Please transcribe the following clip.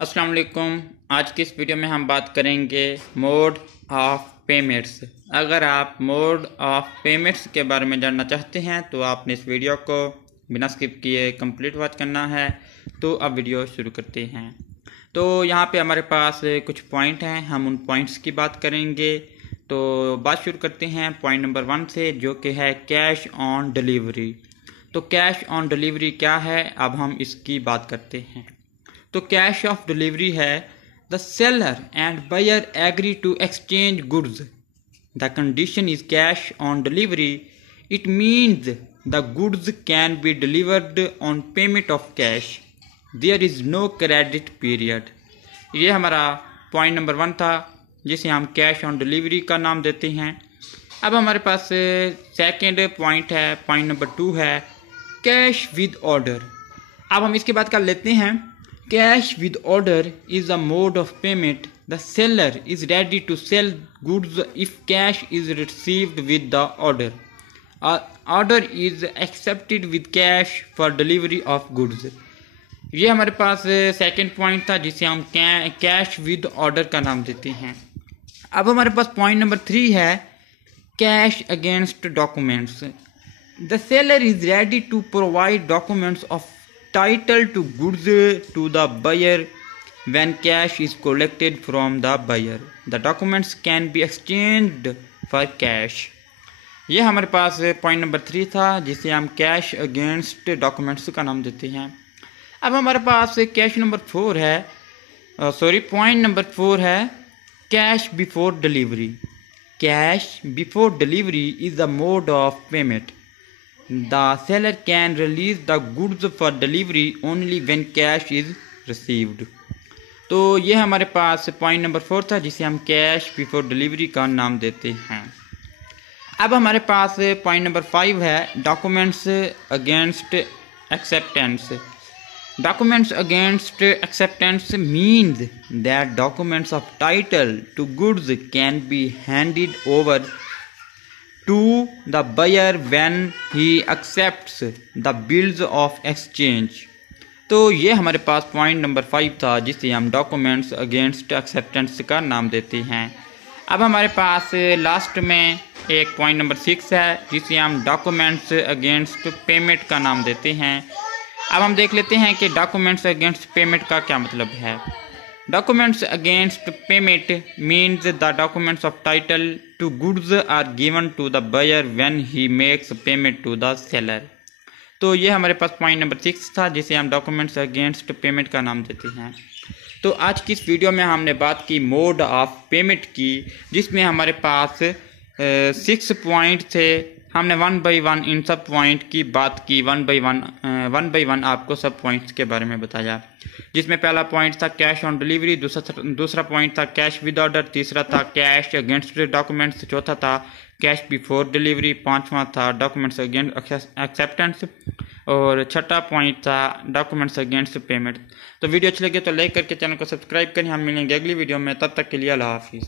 अस्सलाम वालेकुम। आज की इस वीडियो में हम बात करेंगे मोड ऑफ पेमेंट्स। अगर आप मोड ऑफ पेमेंट्स के बारे में जानना चाहते हैं तो आपने इस वीडियो को बिना स्किप किए कंप्लीट वॉच करना है। तो अब वीडियो शुरू करते हैं। तो यहाँ पे हमारे पास कुछ पॉइंट हैं, हम उन पॉइंट्स की बात करेंगे। तो बात शुरू करते हैं पॉइंट नंबर 1 से, जो कि है कैश ऑन डिलीवरी। तो कैश ऑन डिलीवरी क्या है, अब हम इसकी बात करते हैं। तो कैश ऑफ डिलीवरी है the seller and buyer agree to exchange goods. The condition is cash on delivery. It means the goods can be delivered on payment of cash. There is no credit period. ये हमारा point number 1 था, जिसे हम cash on delivery का नाम देते हैं। अब हमारे पास सेकेंड पॉइंट है, पॉइंट नंबर 2 है कैश विद ऑर्डर। अब हम इसके बाद कर लेते हैं। Cash with order is a mode of payment. The seller is ready to sell goods if cash is received with the order. Order is accepted with cash for delivery of goods. ये हमारे पास second point था, जिसे हम cash with order का नाम देते हैं। अब हमारे पास पॉइंट नंबर 3 है cash against documents. The seller is ready to provide documents of title to goods to the buyer when cash is collected from the buyer. The documents can be exchanged for cash. ये हमारे पास point number 3 था, जिसे हम cash against documents का नाम देते हैं। अब हमारे पास कैश नंबर 4 है, पॉइंट नंबर 4 है cash before delivery. Cash before delivery is the mode of payment. The seller can release the goods for delivery only when cash is received. तो ये हमारे पास पॉइंट नंबर 4 था, जिसे हम कैश बिफोर डिलीवरी का नाम देते हैं। अब हमारे पास पॉइंट नंबर 5 है documents against acceptance. Documents against acceptance means that documents of title to goods can be handed over to the buyer when he accepts the bills of exchange. तो ये हमारे पास पॉइंट नंबर 5 था, जिसे हम documents against acceptance का नाम देते हैं। अब हमारे पास लास्ट में एक पॉइंट नंबर 6 है, जिसे हम डॉक्यूमेंट्स अगेंस्ट पेमेंट का नाम देते हैं। अब हम देख लेते हैं कि डॉक्यूमेंट्स अगेंस्ट पेमेंट का क्या मतलब है। Documents against payment means the documents of title to goods are given to the buyer when he makes payment to the seller. तो ये हमारे पास पॉइंट नंबर 6 था, जिसे हम डॉक्यूमेंट्स अगेंस्ट पेमेंट का नाम देते हैं। तो आज की इस वीडियो में हमने बात की मोड ऑफ पेमेंट की, जिसमें हमारे पास 6 पॉइंट थे। हमने 1 बाई 1 इन सब पॉइंट की बात की, 1 बाई 1 आपको सब पॉइंट्स के बारे में बताया। जिसमें पहला पॉइंट था कैश ऑन डिलीवरी, दूसरा पॉइंट था कैश विद ऑर्डर, तीसरा था कैश अगेंस्ट डॉक्यूमेंट्स, चौथा था कैश बिफोर डिलीवरी, पांचवा था डॉक्यूमेंट्स अगेंस्ट एक्सेप्टेंस, और छठा पॉइंट था डॉक्यूमेंट्स अगेंस्ट पेमेंट। तो वीडियो अच्छी लगे तो लाइक करके चैनल को सब्सक्राइब करें। हम मिलेंगे अगली वीडियो में, तब तक के लिए अल्लाह हाफिज़।